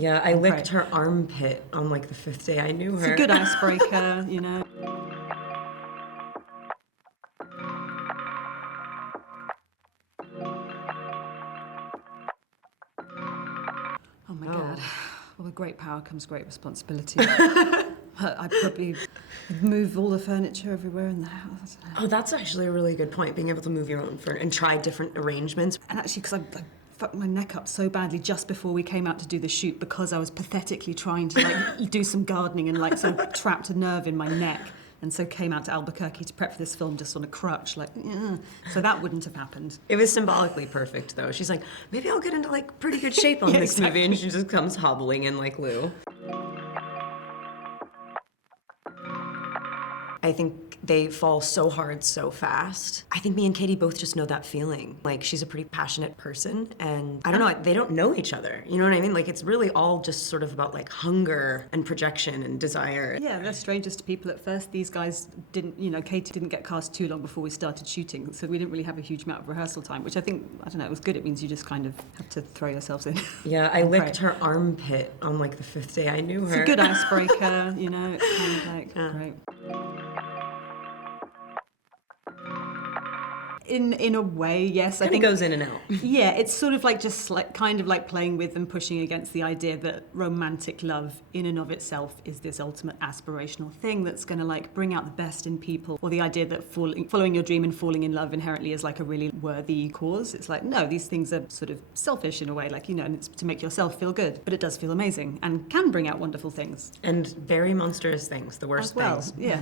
Yeah, I licked her armpit on like the 5th day I knew her. It's a good icebreaker, you know. Oh my God. Well, with great power comes great responsibility. I'd probably move all the furniture everywhere in the house. Oh, that's actually a really good point, being able to move your own furniture and try different arrangements. And actually, because I fucked my neck up so badly just before we came out to do the shoot because I was pathetically trying to like do some gardening and like so trapped a nerve in my neck. And so came out to Albuquerque to prep for this film just on a crutch, like, yeah. So that wouldn't have happened. It was symbolically perfect, though. She's like, maybe I'll get into, like, pretty good shape on Yeah, this exactly. movie, and she just comes hobbling in like Lou. I think they fall so hard so fast. I think me and Katie both just know that feeling. Like, she's a pretty passionate person, and I don't know, they don't know each other. You know what I mean? Like, it's really all just sort of about, like, hunger and projection and desire. Yeah, they're strangers to people at first. These guys didn't, you know, Katie didn't get cast too long before we started shooting, so we didn't really have a huge amount of rehearsal time, which I think, I don't know, it was good. It means you just kind of have to throw yourselves in. Yeah, I licked her armpit on, like, the 5th day I knew her. It's a good icebreaker, you know, it's kind of like, great. In a way, yes. I think it goes in and out. Yeah, it's sort of like just like kind of like playing with and pushing against the idea that romantic love in and of itself is this ultimate aspirational thing that's going to like bring out the best in people, or the idea that following your dream and falling in love inherently is like a really worthy cause. It's like, no, these things are sort of selfish in a way, like, you know, and it's to make yourself feel good, but it does feel amazing and can bring out wonderful things. And very monstrous things, the worst as well, things. Yeah.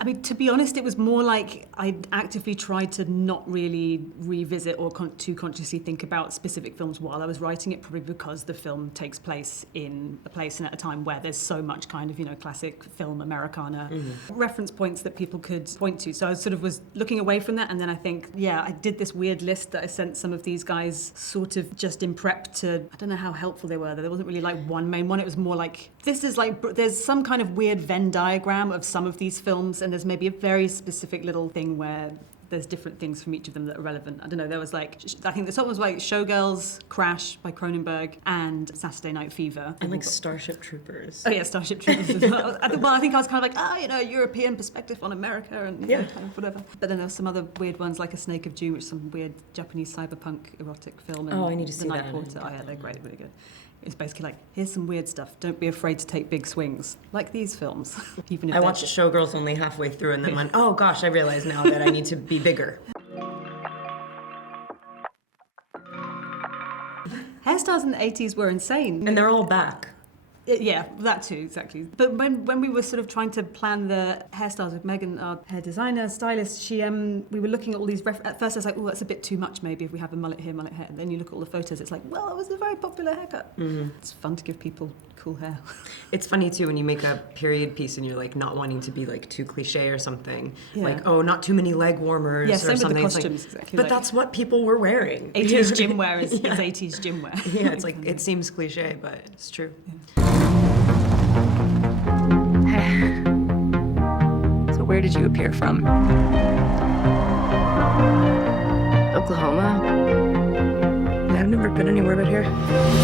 I mean, to be honest, it was more like I actively tried to not really revisit or too consciously think about specific films while I was writing it, probably because the film takes place in a place and at a time where there's so much kind of, you know, classic film Americana reference points that people could point to. So I sort of was looking away from that, and then I think, yeah, I did this weird list that I sent some of these guys sort of just in prep to, I don't know how helpful they were. There wasn't really like one main one. It was more like, this is like, there's some kind of weird Venn diagram of some of these films, and there's maybe a very specific little thing where there's different things from each of them that are relevant. I don't know, there was like, I think the top was like Showgirls, Crash by Cronenberg, and Saturday Night Fever. And like Starship Troopers. Oh yeah, Starship Troopers as well. I think I was kind of like, you know, European perspective on America and you know, kind of whatever. But then there were some other weird ones like A Snake of June, which is some weird Japanese cyberpunk erotic film. And I need to see The Night that. Porter. Oh yeah, they're great, really good. It's basically like, here's some weird stuff. Don't be afraid to take big swings, like these films. Even if I watched Showgirls only halfway through and then went, oh gosh, I realize now that I need to be bigger. Hairstyles in the 80s were insane. And they're all back. Yeah, that too, exactly. But when we were sort of trying to plan the hairstyles with Megan, our hair designer, stylist, we were looking at all these, at first I was like, oh, that's a bit too much maybe if we have a mullet here, mullet here. And then you look at all the photos, it's like, well, it was a very popular haircut. It's fun to give people cool hair. It's funny too when you make a period piece and you're like not wanting to be like too cliche or something. Yeah. Like, oh, not too many leg warmers Yeah, or same something. with the It's like, costumes, exactly. but like, that's what people were wearing. 80s gym wear is 80s gym wear. Yeah, it's like, it seems cliche, but it's true. So where did you appear from? Oklahoma. I've never been anywhere but here.